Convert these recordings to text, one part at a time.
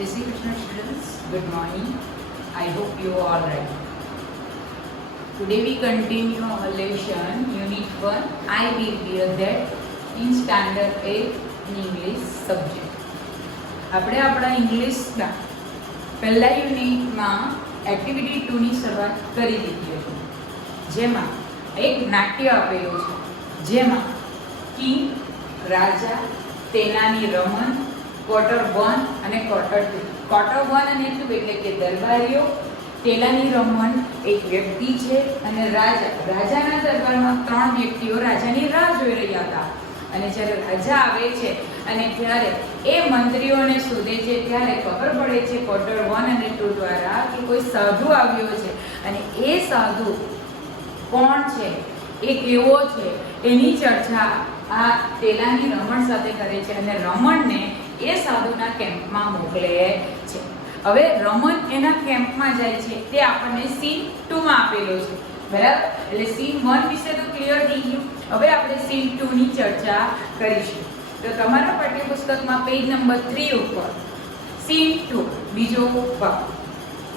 Jai Shri Krishna students, good morning. I hope you are all right. Today we continue our lesson, Unit 1. I will be that in Standard 8 in English subject. આપણે આપણા ઇંગ્લિશના પહેલા યુનિટમાં activity 2 ની શરૂઆત કરી દીધી હતી, જેમાં એક નાટ્ય આપેલું છે, જેમાં કિંગ રાજા, તેનાની રમણ, ક્વાર્ટર 1 અને ક્વાર્ટર 2. ક્વાર્ટર 1 અને 2 એટલે કે દરબારીઓ, તેનાની રમણ એક વ્યક્તિ છે અને રાજાના દરબારમાં 3 વ્યક્તિઓ રાજાની રાહ જોઈ રહ્યા હતા. અને જ્યારે રાજા આવે છે અને ત્યારે એ મંત્રીઓને શોધે છે, ત્યારે ખબર પડે છે ક્વાર્ટર 1 અને 2 દ્વારા કે કોઈ સાધુ આવ્યો છે અને એ સાધુ કોણ છે, એ કેવો છે, એની ચર્ચા આ તેલાની રમણ સાથે કરે છે અને રમણને એ સાધુના કેમ્પમાં મોકલે છે. હવે રમણ એના કેમ્પમાં જાય છે તે આપણને સીન 2 માં આપેલો છે, બરાબર? એટલે સીન 1 વિશે તો ક્લિયર થઈ ગયું. હવે આપણે સીન 2 ની ચર્ચા કરીશું. તો તમારા પાઠ્યપુસ્તકમાં પેજ નંબર 3 ઉપર સીન 2 બીજો ભાગ,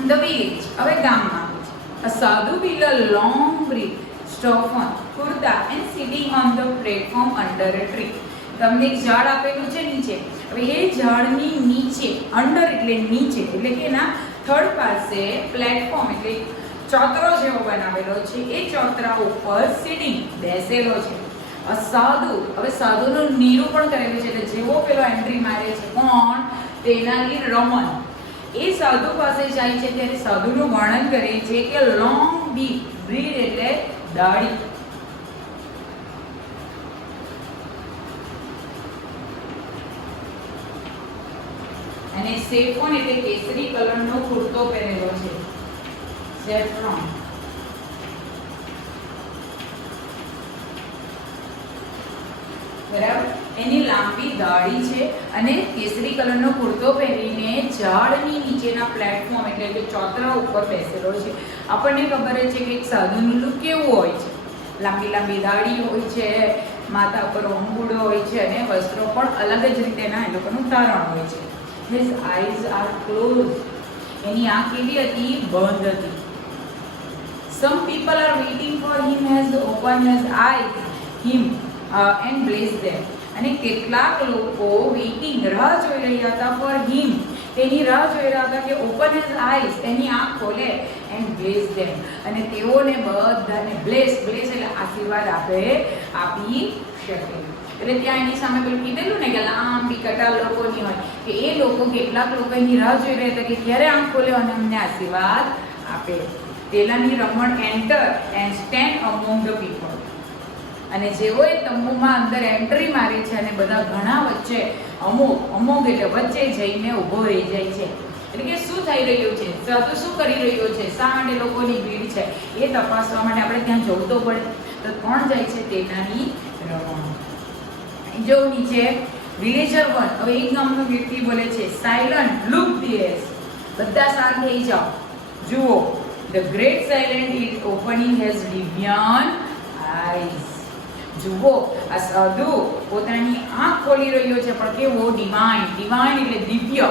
ધ વિલેજ. હવે ગામમાં છે. A sadhu with a long beard સ્ટોફન kurta and sitting on the platform under a tree. તમને એક ઝાડ આપેલું છે નીચે. હવે એ ઝાડની નીચે, અંડર એટલે નીચે, એટલે કે એના થર્ડ પાસે પ્લેટફોર્મ એટલે ચોતરો જેવો બનાવેલો છે, એ ચોતરા ઉપર સિટિંગ બેસેલો છે. અ સાધુ, હવે સાધુનું નિરૂપણ કરેલું છે, એટલે જેવો પેલો એન્ટ્રી મારે છે કોણ, તેનાની રમણ. એ સાધુ પાસે જાય છે ત્યારે સાધુનું વર્ણન કરે છે કે લોંગ બ્રીડ એટલે દાઢી, અને સેફોન એટલે કેસરી કલરનો કુર્તો પહેરેલો છે, સેફ્રોન. બરાબર? એની લાંબી દાઢી છે અને કેસરી કલરનો કુર્તો પહેરીને ઝાડની નીચેના પ્લેટફોર્મ એટલે કે ચોતરા ઉપર બેસેલો છે. આપણને ખબર છે કે એક સાધુનું લુક કેવું હોય છે, લાંબી લાંબી દાઢી હોય છે, માથા પર અંગૂઠો હોય છે અને વસ્ત્રો પણ અલગ જ રીતેના એ લોકોનું તારણ હોય છે. His eyes are closed. એની આંખ કેવી હતી? બંધ હતી. Some people are waiting for him as to open his eyes and bless them. અને કેટલાક લોકો વેઇટિંગ રાહ જોઈ રહ્યા હતા for him, તેની રાહ જોઈ રહ્યા હતા કે open his eyes, એની આંખ ખોલે and bless them, અને તેઓને બધાને bless એટલે આશીર્વાદ આપી શકે. એટલે ત્યાં એની સામે પેલું કીધેલું ને કે લાંબી કટાર લોકોની હોય, કે એ લોકો કેટલાક લોકો એની રાહ જોઈ રહ્યા હતા કે ક્યારે આંખ ખોલે અને અમને આશીર્વાદ આપે. તેલાની Raman enter and stand among the people. અને જેવો એ તંબુમાં અંદર એન્ટ્રી મારી છે અને બધા ઘણા વચ્ચે અમોંગ એટલે વચ્ચે જઈને ઊભો રહી જાય છે. એટલે કે શું થઈ રહ્યું છે, સાધુ શું કરી રહ્યો છે, શા માટે લોકોની ભીડ છે, એ તપાસવા માટે આપણે ત્યાં જવું તો પડે. તો કોણ જાય છે? તેલાની રમણ. જો નીચે વિલેજર 1, હવે એક નામનો વ્યક્તિ બોલે છે, સાયલન્ટ લુક ધીસ. બધા શાંત થઈ જાઓ, જુઓ. The great silent is opening his divine eyes. જુઓ, આ સાધુ પોતાની આંખ ખોલી રહ્યો છે, પણ કેવો? ડિવાઇન એટલે દિવ્ય.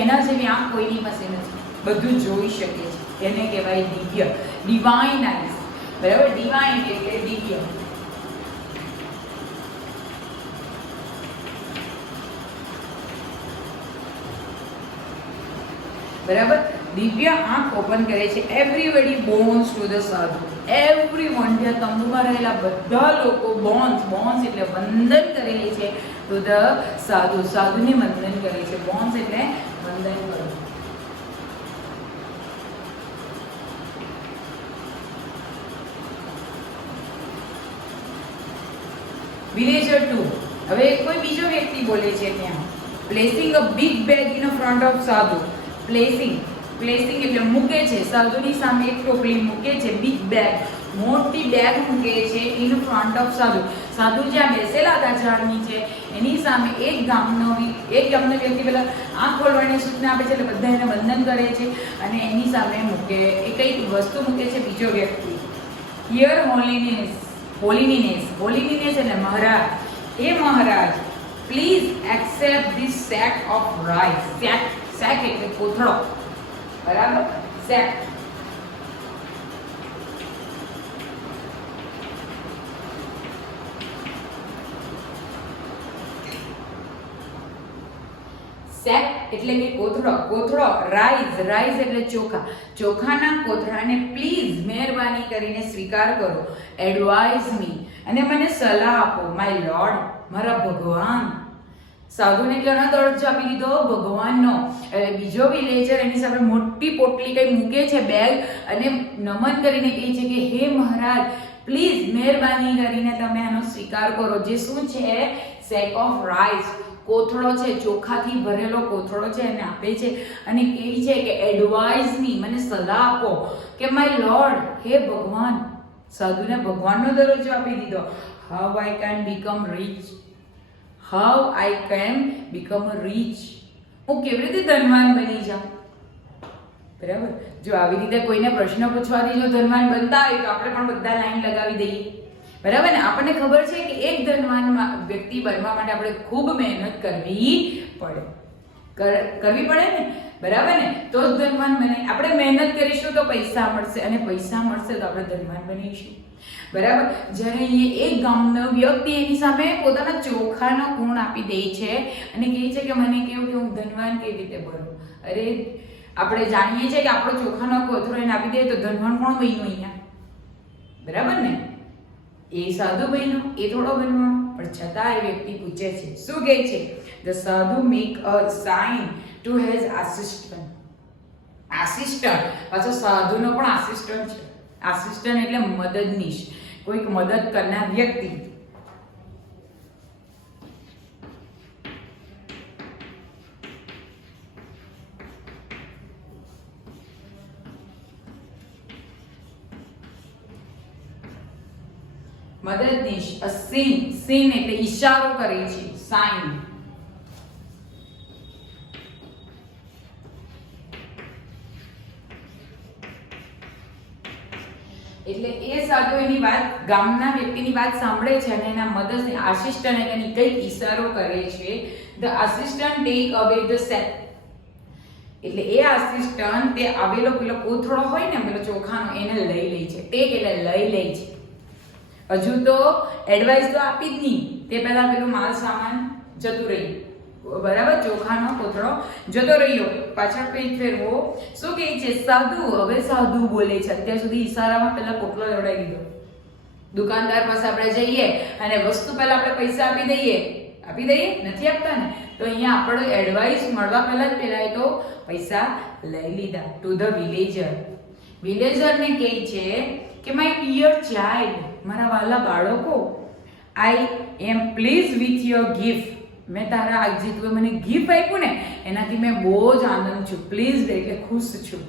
એના જેવી આંખ કોઈની પાસે નથી, બધું જોઈ શકે છે, એને કહેવાય દિવ્ય, ડિવાઇન આઈઝ. બરાબર? ડિવાઇન એટલે દિવ્ય. બરાબર? દિવ્ય આંખ ઓપન કરે છે. એવરીબડી બોન્સ ટુ ધ સાધુ. એવરીવન, જ્યાં તંબુમાં રહેલા બધા લોકો બોન્સ એટલે વંદન કરેલી છે ટુ ધ સાધુ. સાધુને વંદન કરે છે. બોન્સ એટલે વંદન કરો. વિલેજર 2, હવે કોઈ બીજો વ્યક્તિ બોલે છે ત્યાં, placing a big bag in front of સાધુ. પ્લેસિંગ એટલે મૂકે છે, સાધુની સામે એક ટોપલી મૂકે છે, બિગ બેગ મોટી બેગ મૂકે છે ઇન ફ્રન્ટ ઓફ સાધુ. સાધુ જ્યાં બેસેલા હતા ઝાડ નીચે, એની સામે એક ગામનો વ્યક્તિ પેલા આંખ ખોલવાની સૂચના આપે છે, એટલે બધા એને વંદન કરે છે અને એની સામે મૂકે એ કઈ વસ્તુ મૂકે છે બીજો વ્યક્તિ. હિયર હોલીનેસ એટલે મહારાજ. એ Maharaj please accept this sack of rice. Sack એટલે કોથળો, બરાબર? સેક. સેક એટલે કે કોથળો. રાઈસ એટલે ચોખાના કોથળાને પ્લીઝ મહેરબાની કરીને સ્વીકાર કરો. એડવાઇઝ મી અને મને સલાહ આપો. માય લોર્ડ મારા ભગવાન. સાધુને કેનો દરજ્જો આપી દીધો? ભગવાનનો. એટલે બીજો વિલેજર એની સામે મોટી પોટલી કઈ મૂકે છે, બેગ, અને નમન કરીને કહે છે કે હે મહારાજ, પ્લીઝ મહેરબાની કરીને તમે આનો સ્વીકાર કરો. જે શું છે? સેક ઓફ રાઈસ, કોથળો છે, ચોખાથી ભરેલો કોથળો છે, એને આપે છે અને કહે છે કે એડવાઇઝ મી, મને સલાહ આપો. કે માય લોર્ડ, હે ભગવાન. સાધુને ભગવાનનો દરજ્જો આપી દીધો. How I can become rich. હું કેવી રીતે ધનવાન બની જાઉં? બરાબર? જો આવી રીતે કોઈને પ્રશ્ન પૂછવાથી જો ધનવાન બનતા હોય તો આપણે પણ બધા લાઈન લગાવી દઈએ. બરાબર ને? આપણને ખબર છે કે એક ધનવાન વ્યક્તિ બનવા માટે આપણે ખૂબ મહેનત કરવી પડે ને, બરાબર ને? તો જ ધનવાન બને. આપણે મહેનત કરીશું તો પૈસા મળશે, અને પૈસા મળશે તો આપણે ધનવાન બનીશું. બરાબર? જ્યારે અહીંયા એક ગામનો વ્યક્તિ એની સામે પોતાના ચોખાનો ગુણ આપી દે છે અને કહે છે કે મને કેવું કે હું ધનવાન કેવી રીતે બનું. અરે આપણે જાણીએ છીએ કે આપણો ચોખાનો કોથળો એને આપી દે તો ધનવાન કોણ બન્યું અહીંયા? બરાબર ને? એ સાધુ બન્યો, એ થોડો બનવાનો. પણ છતાં એ વ્યક્તિ પૂછે છે, શું કહે છે? ધ સાધુ make a sine to his assistant. પાછો સાધુનો પણ આસિસ્ટન્ટ છે. આસિસ્ટન્ટ એટલે મદદનીશ, કોઈક મદદ કરનાર વ્યક્તિ. મદદનીશ. અ સીન એટલે ઈશારો કરે છે, સાઇન. એટલે એ સાધુ એની વાત, ગામના વ્યક્તિની વાત સાંભળે છે અને એના મદદની આસિસ્ટન્ટ એટલે કઈક ઈશારો કરે છે. The assistant take away the sack. એટલે એ આસિસ્ટન્ટ તે આવેલો પેલો કોથળો હોય ને, પેલો ચોખાનો, એને લઈ લે છે. ટેક એટલે લઈ લે છે. હજુ તો એડવાઇસ તો આપી જ નહીં, તે પહેલા પેલું માલ સામાન જતું રહ્યું. બરાબર? ચોખાનો કોથળો જતો રહ્યો. પાછળ પેજ ફેરવો. શું કહે છે? સાધુ. હવે સાધુ બોલે છે. અત્યાર સુધી ઈશારામાં પેલા પોટલો જોડાઈ દીધો. દુકાનદાર પાસે આપણે જઈએ અને વસ્તુ પહેલા આપણે પૈસા આપી દઈએ, નથી આપતા ને? તો અહીંયા આપણો એડવાઇસ મળવા પહેલા જ પેલા તો પૈસા લઈ લીધા. ટુ ધ વિલેજરને કહે છે કે માય ડિયર ચાઇલ્ડ, મારા વાલા બાળકો, આઈ એમ પ્લીઝ વિથ યોર ગિફ્ટ. મેં તારા આજે તું મને ગિફ્ટ આપ્યું ને એનાથી મેં બહુ જ આનંદ છું. પ્લીઝ એટલે ખુશ છું.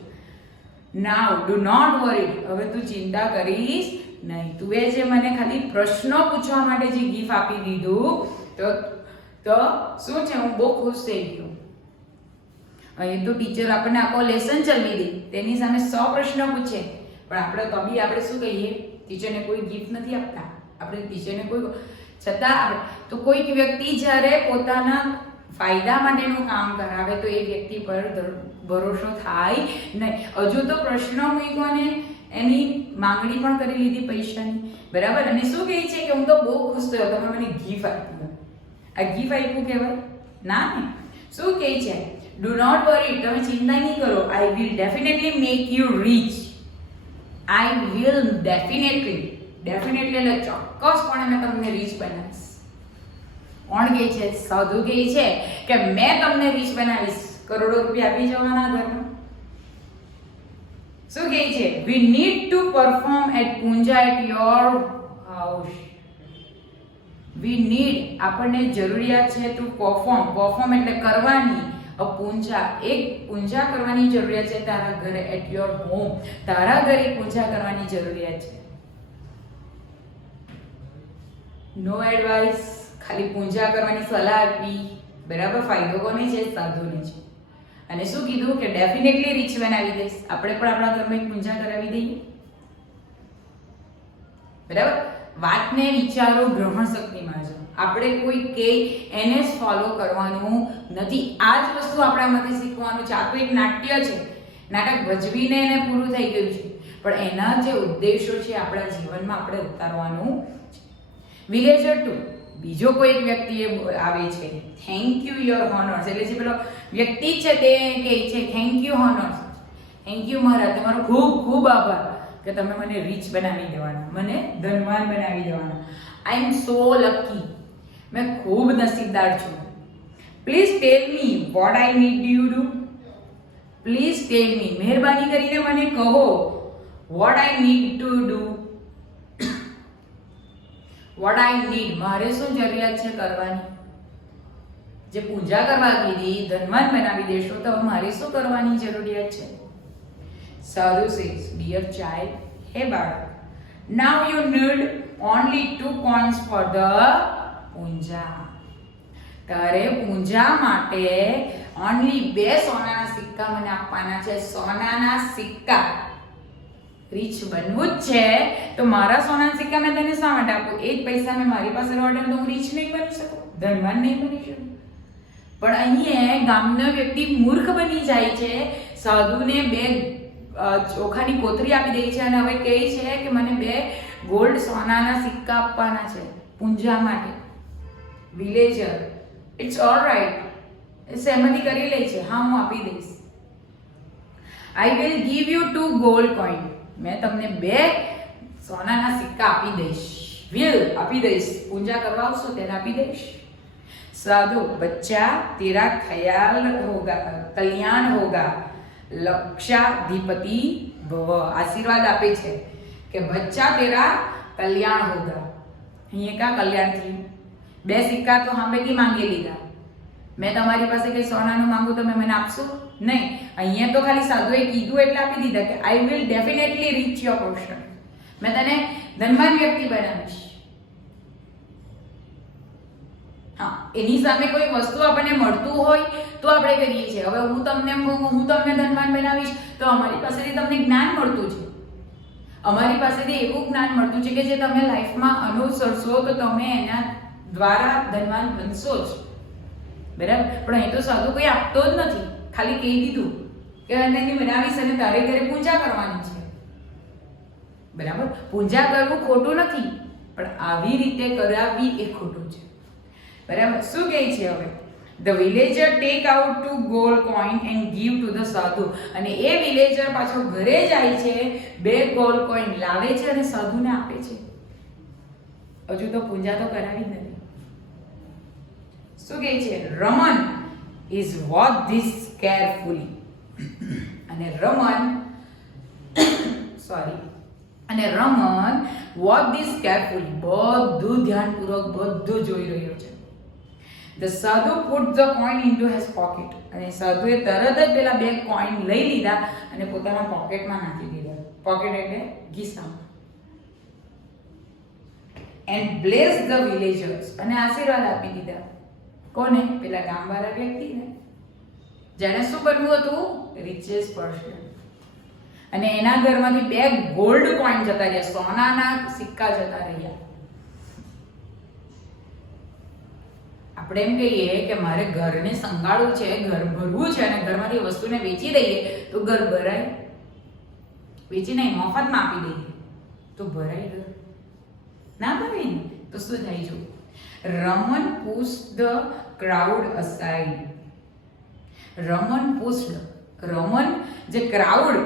નાઉ ડુ નોટ વરી. હવે તું ચિંતા કરીશ નહીં. તું એ જે મને ખાલી પ્રશ્નો પૂછવા માટે જે ગિફ્ટ આપી દીધું તો શું છે, હું બહુ ખુશ થઈ ગયો. અહીં તો ટીચર આપણને આખો લેસન ચલાવી દે, તેની સામે 100 પ્રશ્નો પૂછે, પણ આપણે શું કહીએ? ટીચરને કોઈ ગિફ્ટ નથી આપતા. આપણે ટીચરને કોઈ, છતાં તો કોઈક વ્યક્તિ જ્યારે પોતાના ફાયદા માટેનું કામ કરાવે તો એ વ્યક્તિ પર ભરોસો થાય નહીં. હજુ તો પ્રશ્ન મૂક્યો ને એની માંગણી પણ કરી લીધી પૈસાની. બરાબર? અને શું કહે છે કે હું તો બહુ ખુશ થયો, તમે મને ગિફ્ટ આપ્યું. આ ગિફ્ટ આપ્યું કહેવાય ના ને? શું કહે છે? ડુ નોટ વરી, તમે ચિંતા નહીં કરો. I will definitely make you rich. I will definitely એટલે ચોક્કસપણે મેં તમને રીચ બનાવીશ. કોણ કહે છે? સાધુ કહે છે કે મેં તમને રીચ બનાવીશ. કરોડો રૂપિયા આપી જવાના ઘરમાં. શું કહે છે? We need to perform at puja at your house. We need, આપણને જરૂરિયાત છે ટુ પરફોર્મ એટલે કરવાની. પૂંજા, એક પૂંજા કરવાની જરૂરિયાત છે તારા ઘરે. એટ યોર હોમ, તારા ઘરે પૂંજા કરવાની જરૂરિયાત છે. નો એડવાઇસ, ખાલી પૂંજા કરવાની સલાહ આપી. બરાબર? ફાયદો કોને છે? સાધુને છે. અને શું કીધું કે ડેફિનેટલી રીચ બનાવી દઈશ. આપણે પણ આપણા ઘરમાં એક પૂંજા કરાવી દઈએ. બરાબર? વાતને વિચારો ગ્રહણ શક્તિમાં જો. આપણે કોઈ કે એને જ ફોલો કરવાનું નથી. આ જ વસ્તુ આપણામાંથી શીખવાનું છે. આ તો એક નાટ્ય છે, નાટક ભજવીને એને પૂરું થઈ ગયું છે, પણ એના જે ઉદ્દેશો છે આપણા જીવનમાં આપણે ઉતારવાનું છે. વિલેજર 2, બીજો કોઈ એક વ્યક્તિ આવે છે, થેન્ક યુ યોર હોનર્સ, એટલે જે પેલો વ્યક્તિ છે તે કહે છે થેન્ક યુ હોનર્સ, થેન્ક યુ મહારાજ, તમારો ખૂબ ખૂબ આભાર કે તમે મને રીચ બનાવી દેવાના, મને ધનવાન બનાવી દેવાના. આઈ એમ સો લકી, મેં ખૂબ નસીબદાર છું. Please tell me what I need you do, please tell me, મહેરબાની કરીને મને કહો what I need to do, what I need, મારે શું જરૂરિયાત છે કરવાની. જે પૂજા કરવા કીધી, ધનવાન બનાવી દેશો, તો મારે શું કરવાની જરૂરિયાત છે. સાધુ says, dear child, હે બાળક, now you need only 2 coins for the પૂજા. તારે પૂજા માટે only 2 સોનાના સિક્કા મને આપવાના છે. સોનાના સિક્કા. રીચ બનવું જ છે તો મારા સોનાના સિક્કા મેં તને શા માટે આપું? એ જ પૈસા મેં મારી પાસે રોડે તો હું રીચ નહીં બની શકું, ધનવાન નહીં બની શકું. પણ અહીંયા ગામનો વ્યક્તિ મૂર્ખ બની જાય છે, સાધુને 2 ચોખાની કોથળી આપી દે છે અને હવે કહે છે કે મને 2 ગોલ્ડ સોનાના સિક્કા આપવાના છે પૂંજા માટે. વિલેજર ઇટ્સ ઓલ રાઈટ, સહેમતી કરી લે છે, હા હું આપી દઈશ. I will give you 2 gold coin, મેં તમને 2 સોનાના સિક્કા આપી દઈશ. વિલ આપી દઈશ, પૂજા કરવા આવશો તેને આપી દઈશ. સાધુ, બચ્ચા તેરા ખ્યાલ હોગા, કલ્યાણ હોગા, લક્ષાધિપતિ ભવ, આશીર્વાદ આપે છે કે બચ્ચા તેરા કલ્યાણ હોગા. અહીંયા કા કલ્યાણ થયું? 2 સિક્કા તો સામેથી માંગી લીધા. મેં તમારી પાસે કઈ સોનાનું માંગુ તો તમે મને આપશો નહીં. અહીંયા તો ખાલી સાધુએ કીધું એટલે આપી દીધા કે I will definitely rich your portion, મેં તને ધનવાન વ્યક્તિ બનાવીશ. હા, એની સામે કોઈ વસ્તુ આપણને મળતું હોય તો આપણે કરીએ છીએ. હવે હું તમને ધનવાન બનાવીશ તો અમારી પાસેથી તમને જ્ઞાન મળતું છે, અમારી પાસેથી એવું જ્ઞાન મળતું છે કે જે તમે લાઈફમાં અનુસરશો તો તમે એના દ્વારા ધનવાન બનશો જ. બરાબર? પણ એ તો સાધુ કોઈ આપતો જ નથી, ખાલી કહી દીધું કે એની બનાવીશ અને તારે ઘરે પૂજા કરવાની છે. બરાબર? પૂજા કરવું ખોટું નથી, પણ આવી રીતે કરાવવી એ ખોટું છે. બરાબર? શું કહે છે હવે? The villager take out 2 gold coin and give to the sadhu. અને એ વિલેજર પાછો ઘરે જાય છે, 2 ગોલ્ડ કોઈન લાવે છે અને સાધુને આપે છે. હજુ તો પૂજા તો કરાવી જ નથી. શું કહે છે? Raman is watch this carefully. અને રમન watch this carefully, બધું ધ્યાનપૂર્વક બધું જોઈ રહ્યો છે. The sadhu put the coin into his pocket. અને સાધુએ તરત જ પેલા 2 કોઈન લઈ લીધા અને પોતાના પોકેટમાં નાખી દીધા. પોકેટ એટલે ખિસ્સામાં. And blessed the villagers. અને આશીર્વાદ આપી દીધા. કોને? પેલા ગામવાળા વ્યક્તિને, જેને શું બનવું હતું? Richest person. અને એના ઘરમાંથી 2 ગોલ્ડ કોઈન જતા રહ્યા, સોનાના સિક્કા જતા રહ્યા. આપણે એમ કહીએ કે મારે ઘરને સંગાળવું છે, ઘર ભરવું છે અને ઘરમાંથી વસ્તુને વેચી દઈએ તો ઘર ભરાય? વેચી નહીં, મફતમાં આપી દઈએ તો ભરાય ઘર? ના ભરાય ને. તો શું થાય? જો Raman pushed the crowd aside. Raman જે ક્રાઉડ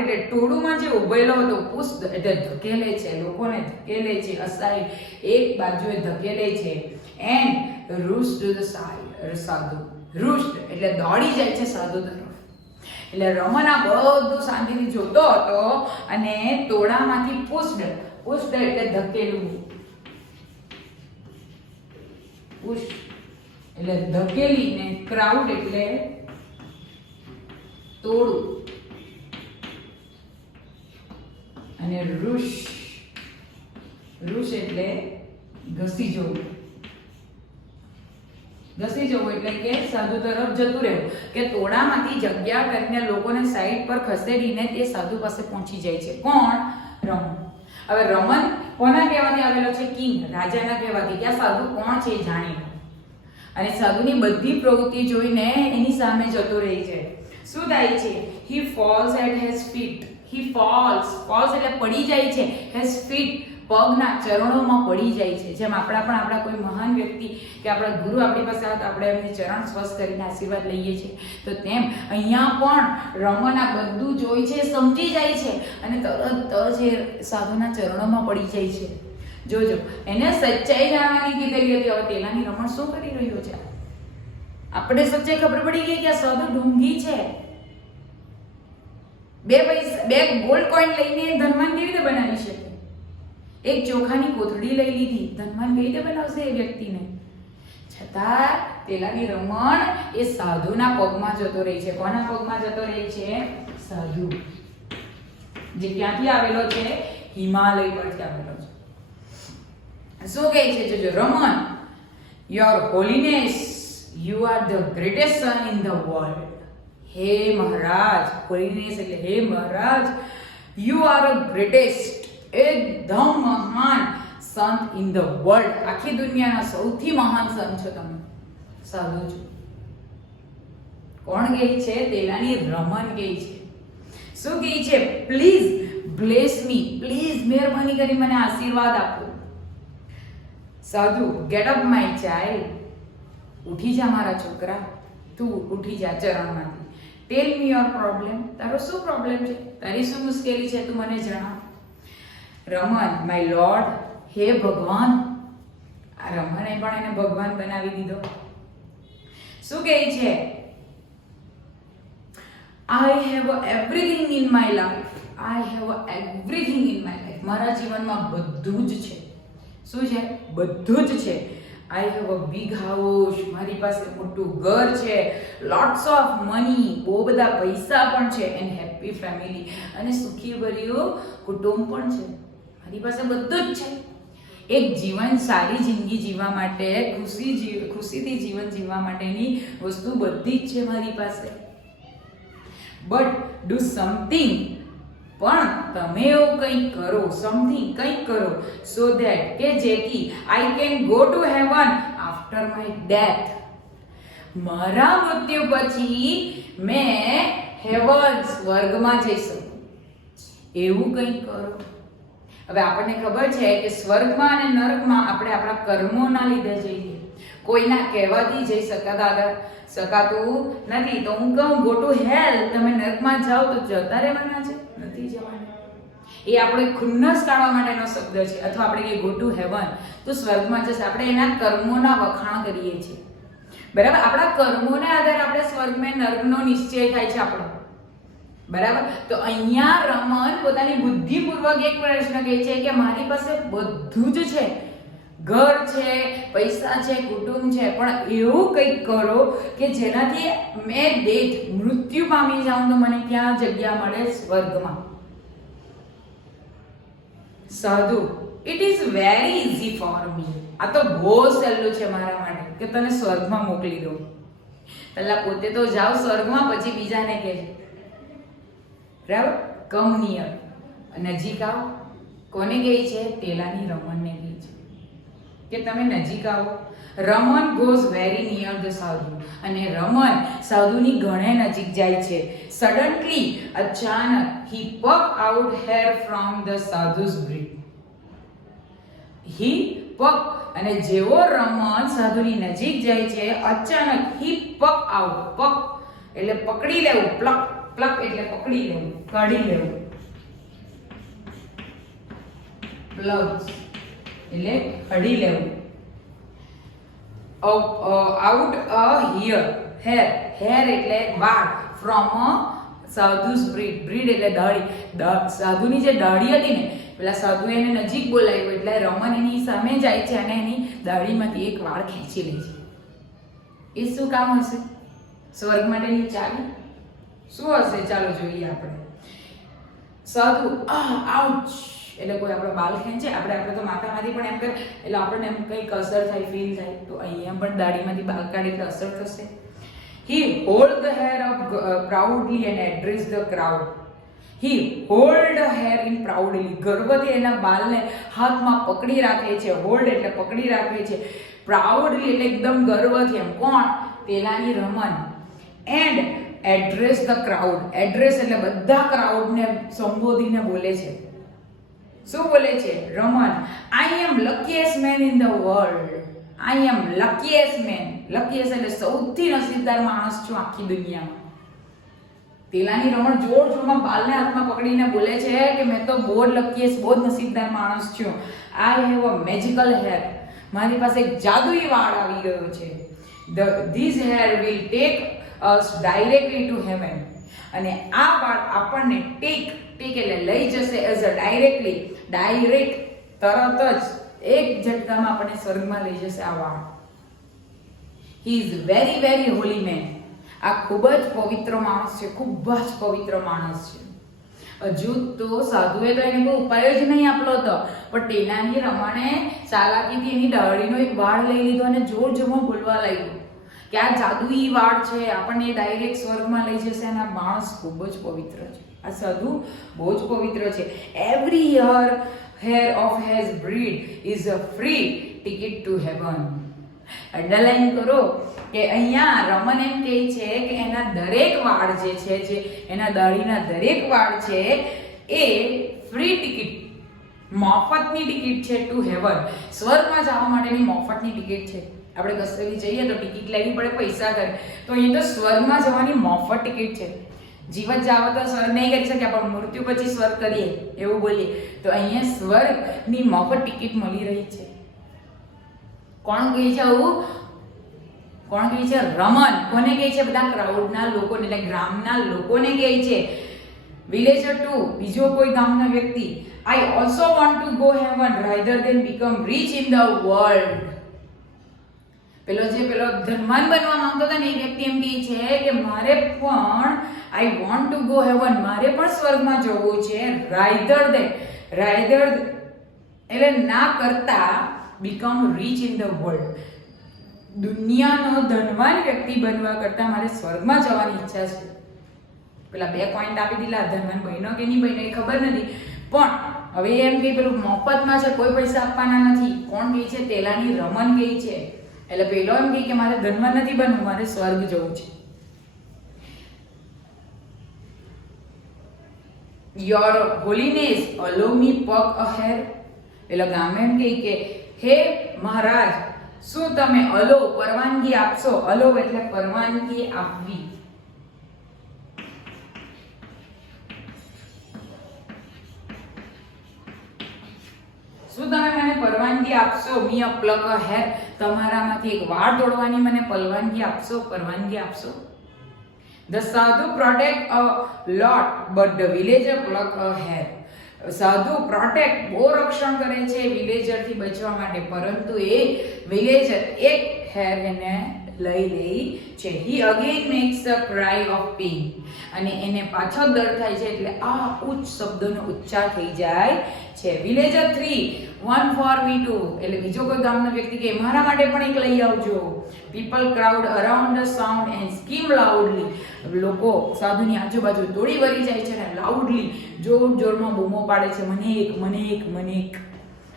એટલે ટોળુંમાં જે ઉભેલો હતો, pushed એટલે ધકેલે છે, લોકોને ધકેલે છે, aside એક બાજુએ ધકેલે છે. and rushed to the side, સાધુ rushed એટલે દોડી જાય છે સાધુ તરફ. એટલે રમન આ બધું શાંતિથી જોતો હતો અને ટોળામાંથી pushed એટલે ધકેલવું, પુશ એટલે ધકેલીને, ક્રાઉડ એટલે તોડું અને રૂશ એટલે ઘસી જવું. એટલે કે સાધુ તરફ જતું રહેવું, કે તોડામાંથી જગ્યા કરીને લોકોને સાઈડ પર ખસેડીને તે સાધુ પાસે પહોંચી જાય છે. કોણ? રમણ. હવે રમન કોના કહેવાથી આવેલો છે? કિંગ, રાજાના કહેવાથી. કે આ સાધુ કોણ છે જાણી. અને સાધુની બધી પ્રવૃત્તિ જોઈને એની સામે જતો રહી છે. શું થાય છે? he falls at his feet. he falls એટલે પડી જાય છે. his feet પગના ચરણોમાં પડી જાય છે. જેમ આપણા કોઈ મહાન વ્યક્તિ કે આપણા ગુરુ આપણી પાસે આવે તો આપણે એમની ચરણ સ્પર્શ કરીને આશીર્વાદ લઈએ છીએ, તો તેમ અહીંયા પણ રમન આ બધું જોઈ છે, સમજી જાય છે અને તરત જ એ સાધુના ચરણોમાં પડી જાય છે. જોજો, એને સચ્ચાઈ જાણવાની કીધેલી હતી. હવે તેલાની રમણ શું કરી રહ્યો છે? આપણે સચ્ચાઈ ખબર પડી ગઈ કે આ સાધુ ઢોંગી છે. બે ગોલ્ડ કોઈન લઈને ધનવાન કેવી રીતે બનાવી શકે? એક ચોખાની કોથળી લઈ લીધી, ધનવાન કેવી રીતે બનાવશે એ વ્યક્તિને? છતાં તેલાની રમણ એ સાધુના પગમાં જતો રહી છે. કોના પગમાં જતો રહી છે? સાધુ, જે ક્યાંથી આવેલો છે? હિમાલય પરથી આવેલો છે. શું કહે છે? જોજો, Raman, your holiness, you are the greatest son in the world. હે મહારાજ, હોલીનેસ એટલે હે મહારાજ, યુ આર અ ગ્રેટેસ્ટ, એકદમ મહાન સંત ઇન ધ વર્લ્ડ. આખી દુનિયાના સૌથી મહાન સંત છો તમે. સાધુ છો. કોણ કહે છે? તેલાની રમન કહે છે. શું કહે છે? પ્લીઝ બ્લેસ મી, પ્લીઝ મહેરબાની કરી મને આશીર્વાદ આપો. સાધુ, ગેટ અપ માય ચાઇલ્ડ, ઉઠી જા મારા છોકરા, તું ઉઠી જા ચરણમાંથી. ટેલ મી યોર પ્રોબ્લેમ, તારો શું પ્રોબ્લેમ છે? તારી શું મુશ્કેલી છે? તું મને જણાવ. રમન, માય લોર્ડ, હે ભગવાન. આ રમણે પણ એને ભગવાન બનાવી દીધો. શું કહે છે? I have everything in my life, I have everything in my life. મારા જીવનમાં બધું જ છે. શું છે? બધું જ છે. I have a big house, મારી પાસે મોટું ઘર છે, લોટ્સ ઓફ મની, બહુ બધા પૈસા પણ છે, એન્ડ હેપી ફેમિલી, અને સુખી ભર્યું કુટુંબ પણ છે. મારી પાસે બધું જ છે. એક જીવન, સારી જિંદગી જીવવા માટે, ખુશીથી જીવન જીવવા માટેની વસ્તુ બધી જ છે મારી પાસે. બટ ડુ સમથિંગ, પણ તમે એવું કંઈક કરો, સમથિંગ કંઈક કરો, સો ધેટ કે જેથી I can go to heaven after my death. મારા મૃત્યુ પછી મેં હેવન, સ્વર્ગમાં જઈ શકું. એવું કંઈક કરો. હવે આપણને ખબર છે કે સ્વર્ગમાં અને નરકમાં આપણે આપણા કર્મોના લીધે જઈએ. કોઈના કહેવાથી જઈ શકાતું નથી. તો હું કહું ગો ટુ હેલ, તમે નરકમાં જાઓ તો જતા રહેવાના છે, નથી જવાના. એ આપણો ખુન્નસ કાઢવા માટેનો શબ્દ છે. અથવા આપણે કહીએ ગો ટુ હેવન, તો સ્વર્ગમાં જશે. આપણે એના કર્મોના વખાણ કરીએ છીએ, બરાબર. આપણા કર્મોને આધારે આપણે સ્વર્ગમાં નર્કનો નિશ્ચય થાય છે આપણો, બરાબર. તો અહીંયા રમન પોતાની બુદ્ધિપૂર્વક એક પ્રશ્ન કહે છે કે મારી પાસે બધું જ છે, ઘર છે, પૈસા છે, કુટુંબ છે, પણ એવું કંઈક કરો કે જેનાથી મેં મૃત્યુ પામી જાઉં તો મને ક્યાં જગ્યા મળે? સ્વર્ગમાં. સાધુ, it is very easy for me. આ તો બહુ સહેલું છે મારા માટે કે તને સ્વર્ગમાં મોકલી દઉં. પહેલા પોતે તો જાઓ સ્વર્ગમાં, પછી બીજાને કહેજો, બરાબર. કમ નિયર, નજીક આવો. કોને કહે છે? તેલાની રમણને કહે છે કે તમે નજીક આવો. Raman goes very near the સાધુ, અને રમન સાધુની ઘણે નજીક જાય છે. સડનલી, અચાનક, he pluck out hair from the sadhu's beard. He pluck, અને જેવો રમન સાધુની નજીક જાય છે, અચાનક હી પક આઉટ. પક એટલે પકડી લેવું, પ્લક, પ્લક એટલે પકડી લેવું, કાઢી લેવું. પ્લગ એટલે કાઢી લેવું. આઉટ અ હિયર, હેર એટલે વાળ, from a sadhu's breed, breed એટલે દાઢી. સાધુની જે દાઢી હતી ને, પેલા સાધુ એને નજીક બોલાવ્યો એટલે રમન એની સામે જાય છે અને એની દાઢીમાંથી એક વાળ ખેંચી લે છે. એ શું કામ હશે? સ્વર્ગ માટેની ચાવી શું હશે? ચાલો જોઈએ આપણે. સાધુ આઉચ એટલે કોઈ આપણો બાલ ખેંચે, આપણે તો માથામાંથી પણ એમ કરે એટલે આપણને એમ કંઈક અસર થાય, ફીલ થાય. તો અહીંયા પણ દાઢીમાંથી બાલ કાઢે એટલે અસર થશે. He hold the hair up proudly and address the crowd. He hold hair in proudly, ગર્વથી એના બાલને હાથમાં પકડી રાખે છે. હોલ્ડ એટલે પકડી રાખે છે, પ્રાઉડલી એટલે એકદમ ગર્વથી. એમ કોણ? તેલાની Raman. And address the crowd, address એટલે બધા ક્રાઉડને સંબોધીને બોલે છે. શું બોલે છે? Raman. I am luckiest man in the world. I am luckiest man. Luckiest એટલે સૌથી નસીબદાર માણસ છું આખી દુનિયામાં. તેલાની રમણ જોર જોરમાં બાલને હાથમાં પકડીને બોલે છે કે મેં તો બહુ લકીએસ્ટ, બહુ નસીબદાર માણસ છું. I have a magical hair. મારી પાસે એક જાદુઈ વાળ આવી ગયો છે. This hair will take us directly to heaven. અને આ વાળ આપણને ટેક એટલે લઈ જશે એઝ અ ડાયરેક્ટલી, ડાયરેક્ટ, તરત જ એક ઝટકામાં આપણને સ્વર્ગમાં લઈ જશે આ વાળ. He is very very holy man. આ ખૂબ જ પવિત્ર માણસ છે, ખૂબ જ પવિત્ર માણસ છે. હજુ તો સાધુએ તો એને કોઈ ઉપાય જ નહીં આપલો હતો, પણ તેનાની રમણે ચાલાકીથી એની દાઢીનો એક વાળ લઈ લીધો અને જોર જોરમાં બોલવા લાગ્યો કે આ જાદુઈ વાળ છે, આપણને ડાયરેક્ટ સ્વર્ગમાં લઈ જશે. અને આ માણસ ખૂબ જ પવિત્ર છે. આ સાધુ બહુ જ પવિત્ર છે. Every hair of has breed is a free ticket to heaven. Underline કરો કે અહીંયા રમન એમ કહે છે કે એના દરેક વાળ જે છે, જે એના દાઢીના દરેક વાળ છે એ ફ્રી ટિકિટ, મફતની ટિકિટ છે ટુ હેવન. સ્વર્ગમાં જવા માટેની મફતની ટિકિટ છે. આપણે કશે બી જઈએ તો ટિકિટ લેવી પડે પૈસા કરે, તો અહીંયા તો સ્વર્ગમાં જવાની મફત ટિકિટ છે. જીવન જાવ તો સ્વર્ગ નહીં કરી શકે, પણ મૃત્યુ પછી સ્વર્ગ કરીએ એવું બોલીએ. તો અહીંયા સ્વર્ગની મફત ટિકિટ મળી રહી છે. કોણ કહે છે આવું? કોણ કહે છે? રમન. કોને કહે છે? બધા ક્રાઉડના લોકોને, એટલે ગ્રામના લોકોને કહે છે. વિલેજર ટુ, બીજો કોઈ ગામનો વ્યક્તિ. I also want to go heaven rather than become rich in the world. પેલો ધનવાન બનવા માંગતો હતો ને એ વ્યક્તિ એમ કહે છે કે મારે પણ I want to go heaven, મારે પણ સ્વર્ગમાં જવું છે. રાધર એટલે ના કરતા become rich in the world, દુનિયાનો ધનવાન વ્યક્તિ બનવા કરતા મારે સ્વર્ગમાં જવાની ઈચ્છા છે. પેલા 2 પોઈન્ટ આપી દીધા, ધનવાન બન્યો કે નહીં બન્યો એ ખબર નથી, પણ હવે એમ કે પેલું મફતમાં છે, કોઈ પૈસા આપવાના નથી. કોણ કહે છે? તેલાની રમન કહે છે. એટલે પેલો એમ કહે કે મારે ધનવાન નથી બનવું, મારે સ્વર્ગ જવું છે. યોર હોલીનેસ અલો મી પગ અહેર. પેલો ગામે એમ કહે કે હે મહારાજ, શું તમે અલો પરવાનગી આપશો? અલો એટલે પરવાનગી આપવી. શું તમે મને પરવાનગી આપશો? મી અ પ્લક અ હેર, તમારામાંથી એક વાળ તોડવાની મને પરવાનગી આપશો? પરવાનગી આપશો. The sadhu protect a lot, but the villager pluck a hair. સાધુ પ્રોટેક્ટ, બહુ રક્ષણ કરે છે વિલેજર થી બચવા માટે, પરંતુ એ વિલેજર એક હેર એને લઈ લે છે. He again makes a cry of pain. અને એને પાછો દર થાય છે, એટલે આ ઉચ્ચ શબ્દનો ઉચ્ચાર થઈ જાય છે. Villager 3, one for me too. એટલે બીજો કોઈ ગામનો વ્યક્તિ કે મારા માટે પણ એક લઈ આવજો. People crowd around the sound and scream loudly. લોકો સાધુની આજુબાજુ દોડી વળી જાય છે અને લાઉડલી, જોર જોરમાં બૂમો પાડે છે, મને એક, મને એક, મને એક.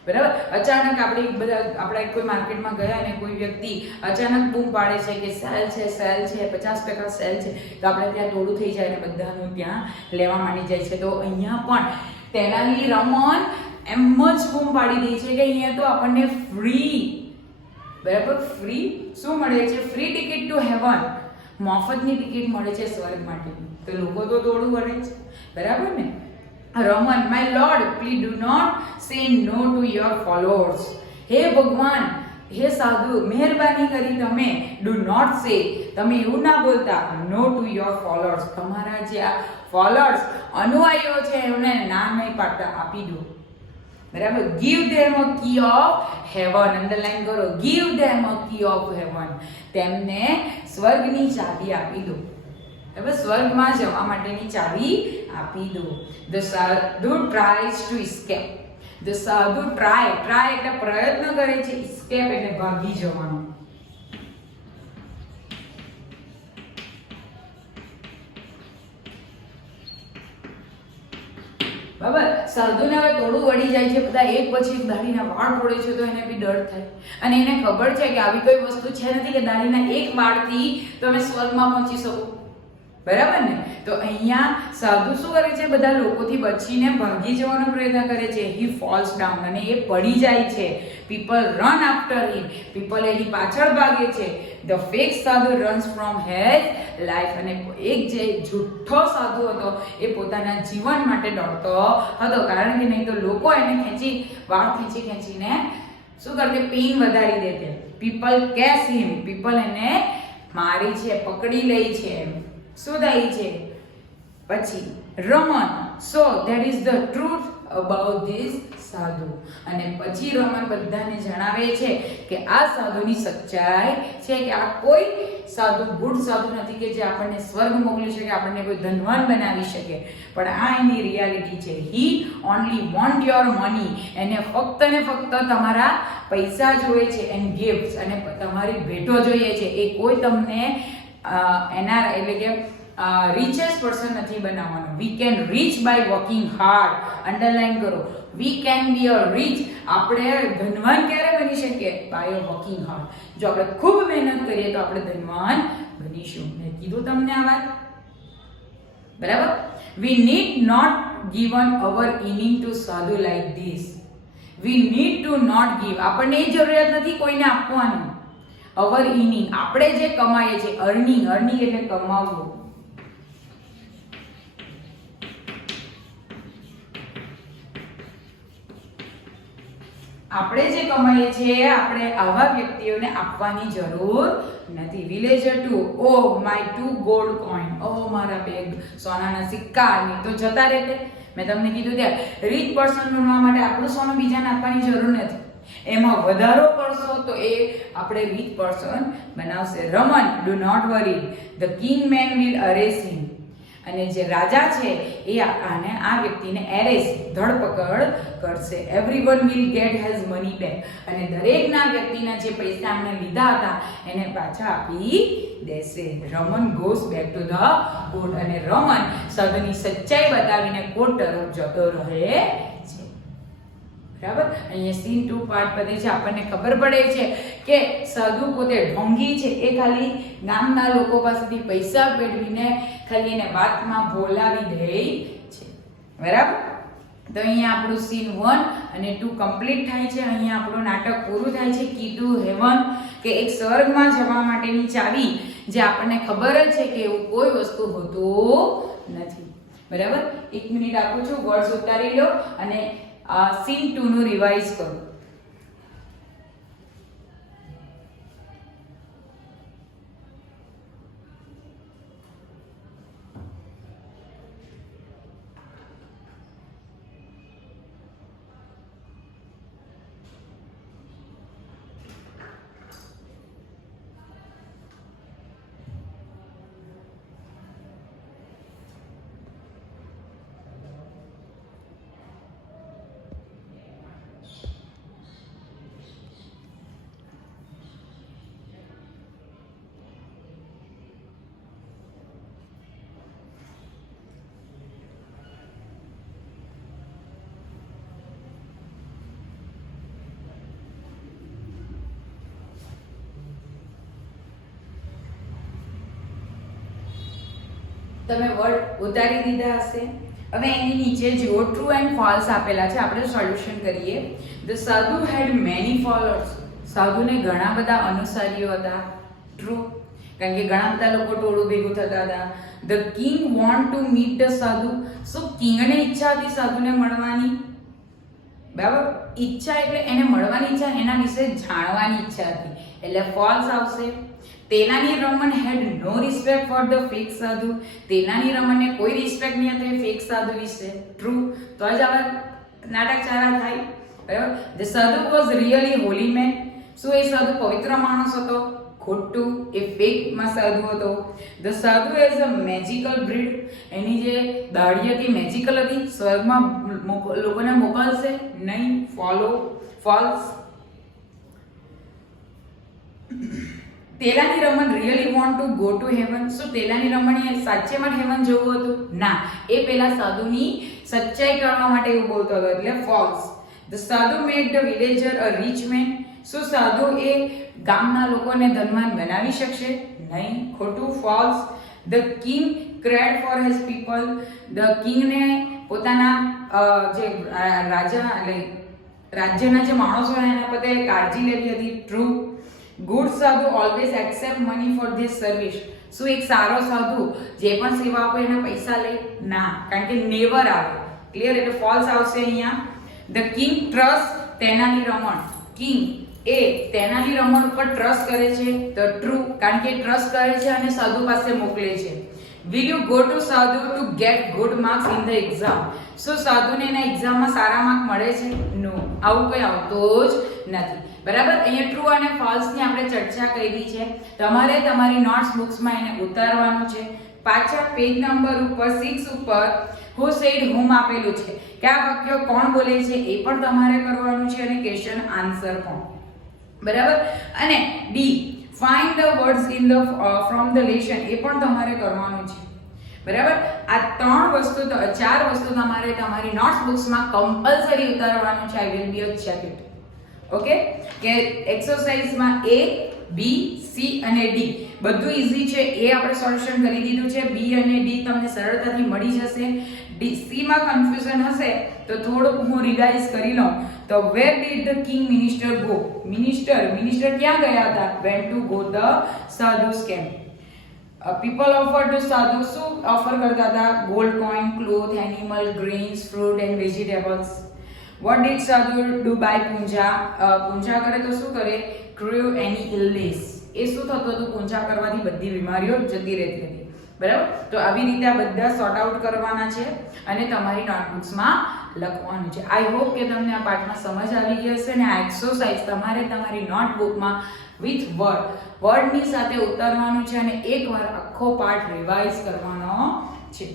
બરાબર. અચાનક આપણે કોઈ માર્કેટમાં ગયા અને કોઈ વ્યક્તિ અચાનક બૂમ પાડે છે કે સેલ છે, સેલ છે, 50% સેલ છે, તો આપણે ત્યાં દોડું થઈ જાય અને બધાનું ત્યાં લેવા માંડી જાય છે. તો અહીંયા પણ તેનાલી રમન એમ જ બૂમ પાડી દે છે કે અહીંયા તો આપણને ફ્રી, બરાબર, ફ્રી શું મળે છે? ફ્રી ટિકિટ ટુ હેવન, મફતની ટિકિટ મળે છે સ્વર્ગ માટે. તો લોકો તો દોડું વળે છે, બરાબર ને? Raman, my lord, please do not say no to your followers. હે ભગવાન, હે સાધુ, મહેરબાની કરી તમે ડુ નોટ સે, તમે એવું ના બોલતા નો ટુ યોર ફોલોઅર્સ. તમારા જે આ ફોલોઅર્સ, અનુયાયીઓ છે એમને ના નહીં પાડતા, આપી દો. બરાબર. Give them a key of heaven. Underline કરો. Give them a key of heaven. તેમને સ્વર્ગની ચાવી આપી દો. હવે સ્વર્ગમાં જવા માટેની ચાવી આપી દો. The sadhu tries to escape. The sadhu try એટલે પ્રયત્ન કરે છે, escape એટલે ભાગી જવાનો. બરાબર. સાધુને હવે તોડું વળી જાય છે, બધા એક પછી એક દાઢીના વાળ ફોડે છે તો એને બી ડર થાય, અને એને ખબર છે કે આવી કોઈ વસ્તુ છે નથી કે દાઢીના એક વાળથી તમે સ્વર્ગમાં પહોંચી શકો, બરાબર ને. તો અહીંયા સાધુ શું કરે છે, બધા લોકોથી બચીને ભાગી જવાનો પ્રયત્ન કરે છે. હી ફોલ્સ ડાઉન, અને એ પડી જાય છે. પીપલ રન આફ્ટર હિમ, પીપલ એની પાછળ ભાગે છે. ધ ફેક સાધુ રન્સ ફ્રોમ હેઝ લાઈફ, અને એક જે જૂઠો સાધુ હતો એ પોતાના જીવન માટે દોડતો હતો, કારણ કે નહીં તો લોકો એને વાળ ખેંચીને શું કરતે, પેઇન વધારી દેતે. પીપલ કેસ હિમ, પીપલ એને મારી છે, પકડી લે છે, શું થાય છે. પછી Raman, so that is the truth about this સાધુ, અને પછી રમન બધાને જણાવે છે કે આ સાધુની સચ્ચાઈ છે કે આ કોઈ સાધુ ગુડ સાધુ નથી કે જે આપણને સ્વર્ગ મોકલી શકે, આપણને કોઈ ધનવાન બનાવી શકે, પણ આ એની રિયાલિટી છે. હી ઓનલી વોન્ટ યોર મની, એને ફક્ત ને ફક્ત તમારા પૈસા જોઈએ છે, એન્ડ ગિફ્ટ્સ, અને તમારી ભેટો જોઈએ છે. એ કોઈ તમને એના એટલે કે richest person નથી બનાવવાનો. We can reach by working hard, underline કરો. We can be a rich, આપણે ધનવાન ક્યારે બની શકીએ, by working hard. જો આપણે ખૂબ મહેનત કરીએ તો આપણે ધનવાન બનીશું. મેં કીધું તમને આ વાત, બરાબર. We need not given our inning to sadhu like this. We need to not give, આપણને એ જરૂરિયાત નથી કોઈને આપવાનું. our inning, આપણે જે કમાઈએ છીએ, earning એટલે કમાવવું. આપણે જે કમાઈએ છીએ આપણે આવા વ્યક્તિઓને આપવાની જરૂર નથી. Villager 2, oh my 2 gold coin, ઓ મારા બે સોનાના સિક્કા, નહીં તો જતા રહેતે. મેં તમને કીધું ત્યાં રીચ પર્સન બનવા માટે આપણું સોનું બીજાને આપવાની જરૂર નથી, એમાં વધારો કરશો તો એ આપણે રીચ પર્સન બનાવશે. Raman, do not worry, the king man will arrest him, અને જે રાજા છે એ આ વ્યક્તિને એરેસ, ધરપકડ કરશે. Everyone will get has money back, અને દરેકના વ્યક્તિના જે પૈસા એમણે લીધા હતા એને પાછા આપી દેશે. Raman goes back to the court, અને રમન સાધુની સચ્ચાઈ બતાવીને કોર્ટ તરફ જતો રહે છે. બરાબર. અહીંયા સીન 2 પાર્ટ પતે છે. આપણને ખબર પડે છે કે સાધુ પોતે ઢોંગી છે, એ ખાલી ગામના લોકો પાસેથી પૈસા મેળવીને ખાલી એને વાતમાં બોલાવી દે છે, બરાબર. તો અહીંયા આપણું સીન 1 અને 2 કમ્પ્લીટ થાય છે. અહીંયા આપણું નાટક પૂરું થાય છે. કી ટુ હેવન, કે એક સ્વર્ગમાં જવા માટેની ચાવી, જે આપણને ખબર જ છે કે એવું કોઈ વસ્તુ હોતું નથી, બરાબર. 1 મિનિટ આપું છું, વર્ડ્સ ઉતારી લો અને સીન 2 નું રિવાઇઝ કરો. તમે વર્ડ ઉતારી દીધા હશે. હવે એની નીચે જુઓ ટ્રુ એન્ડ ફોલ્સ આપેલા છે, આપણે સોલ્યુશન કરીએ. ધ સાધુ હેડ મેની ફોલોઅર્સ, સાધુને ઘણા બધા અનુસારીઓ હતા, ટ્રુ, કારણ કે ઘણા બધા લોકો ટોળું ભેગું થતા હતા. The king want to meet the સાધુ, સો કિંગને ઈચ્છા હતી સાધુને મળવાની, બરાબર. ઈચ્છા એટલે એને મળવાની ઈચ્છા, એના વિશે જાણવાની ઈચ્છા હતી, એટલે ફોલ્સ આવશે. તેલાની રમન હેડ નો રિસ્પેક્ટ ફોર ધ ફેક સાધુ, તેલાની રમનને કોઈ રિસ્પેક્ટ નહીં હતી ફેક સાધુ વિશે, ટ્રુ. તો જ આવા નાટક ચાલા થાય, બરાબર. ધ સાધુ વોઝ રિયલી હોલી મેન, શું એ સાધુ પવિત્ર માણસ હતો, ખોટું, એ ફેકમાં સાધુ હતો. The sadhu as a magical beard, એની જે દાઢી હતી મેજિકલ હતી, સ્વર્ગમાં લોકોને મોકલશે નહીં, ફોલ્સ. તેલાની Raman really want to go to heaven, શું તેલાની રમણીએ સાચેમાં હેવન જવું હતું? ના, એ પેલા સાધુની સચ્ચાઈ કરવા માટે એવું બોલતો હતો, એટલે ફોલ્સ. ધ સાધુ made the villager a rich main. શું સાધુ એ ગામના લોકોને ધનવાન બનાવી શકશે? નહીં, ખોટું, false. The king cared for his people. The કિંગને પોતાના જે રાજા એટલે રાજ્યના જે માણસો એના પ્રત્યે કાળજી લેવી હતી. ટ્રુ. ગુડ સાધુ always accept money for this service. શું એક સારો સાધુ જે પણ સેવા આપે એના પૈસા લે? ના, કારણ કે નેવર આવે. ક્લિયર? એટલે ફોલ્સ આવશે અહીંયા. The king trust Tenali Raman. King એ તેનાલી રમણ ઉપર ટ્રસ્ટ કરે છે. ધ ટ્રુ, કારણ કે ટ્રસ્ટ કરે છે અને સાધુ પાસે મોકલે છે. Will you go to સાધુ to get good marks in the exam? શું સાધુને એના એક્ઝામમાં સારા માર્ક મળે છે? નો, આવું કોઈ આવતો જ નથી. બરાબર? અહીંયા ટ્રુ અને ફોલ્સ ની આપણે ચર્ચા કરી છે. તમારે તમારી નોટ્સ બુક્સમાં એને ઉતારવાનું છે. પાછા પેજ નંબર ઉપર 6 ઉપર who said whom આપેલું છે કે આ વાક્ય કોણ બોલે છે એ પણ તમારે કરવાનું છે અને ક્વેશ્ચન આન્સર પણ. બરાબર? અને the find the words in the from the lesson એ પણ તમારે કરવાનું છે. બરાબર? આ ચાર વસ્તુ તમારે તમારી નોટ્સ બુક્સમાં કમ્પલસરી ઉતારવાનું છે. I will be a check it. Okay? કે એક્સરસાઇઝમાં A, B, C અને D બધું ઈઝી છે. એ આપણે સોલ્યુશન કરી દીધું છે. B અને D તમને સરળતાથી મળી જશે. C માં કન્ફ્યુઝન હશે તો થોડુંક હું રિવાઇઝ કરી લઉં. તો where did the king minister go? Minister ક્યાં ગયા હતા? went to go the sadhu's camp. People offered to sadhu. શું ઓફર કરતા હતા? gold coin, cloth, animal, grains, fruit and vegetables. What did sadhu do by પૂજા? પૂજા કરે તો શું કરે? cure any illness. એ શું થતું હતું? પૂજા કરવાથી બધી બીમારીઓ જતી રહેતી હતી. બરાબર? તો આવી રીતે આ બધા સોર્ટ આઉટ કરવાના છે અને તમારી નોટબુક્સમાં લખવાનું છે. આઈ હોપ કે તમને આ પાઠમાં સમજ આવી ગઈ હશે અને આ એક્સરસાઇઝ તમારે તમારી નોટબુકમાં વિથ વર્ડની સાથે ઉતારવાનું છે અને એકવાર આખો પાઠ રિવાઇઝ કરવાનો છે.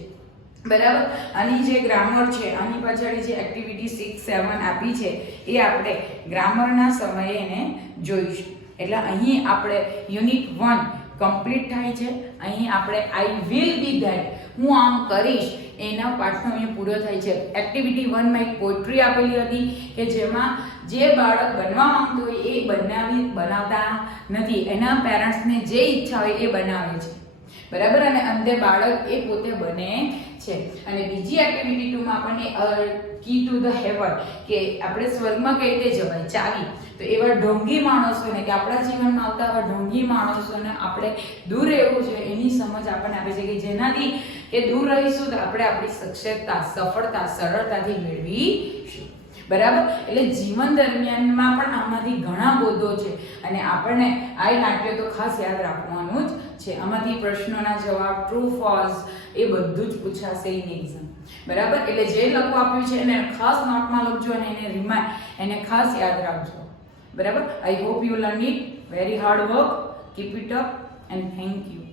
બરાબર? આની જે ગ્રામર છે, આની પાછળ જે એક્ટિવિટી 6, 7 આપી છે એ આપણે ગ્રામરના સમયે એને જોઈશું. એટલે અહીં આપણે યુનિટ 1 કમ્પ્લીટ થાય છે. અહીં આપણે આઈ વિલ બી ધેટ, હું આમ કરીશ, એના પાઠનો અહીંયા પૂરો થાય છે. એક્ટિવિટી 1 માં એક પોએટ્રી આપેલી હતી કે જેમાં જે બાળક બનવા માંગતો હોય એ બનાવતા નથી. એના પેરેન્ટ્સને જે ઈચ્છા હોય એ બનાવે છે. બરાબર? અને અંતે બાળક એ પોતે બને છે. અને બીજી એક્ટિવિટી 2 માં આપણને કી ટુ ધ હેવન કે આપણે સ્વર્ગમાં કઈ રીતે જવાય, ચાવી. તો એવા ઢોંગી માણસોને કે આપણા જીવનમાં આવતા આવા ઢોંગી માણસોને આપણે દૂર રહેવું છે એની સમજ આપણને આપે છે કે જેનાથી કે દૂર રહીશું તો આપણે આપણી સફળતા સરળતાથી મેળવીશું. બરાબર? એટલે જીવન દરમિયાનમાં પણ આમાંથી ઘણા બોધો છે અને આપણને આ નાટ્ય તો ખાસ યાદ રાખવાનું જ છે. આમાંથી પ્રશ્નોના જવાબ, ટ્રુ ફોલ્સ એ બધું જ પૂછાશે ઇન એક્ઝામ. બરાબર? એટલે જે લખવું આપ્યું છે એને ખાસ નોટમાં લખજો અને એને ખાસ યાદ રાખજો. બરાબર? I hope you learn it. Very hard work. Keep it up and thank you.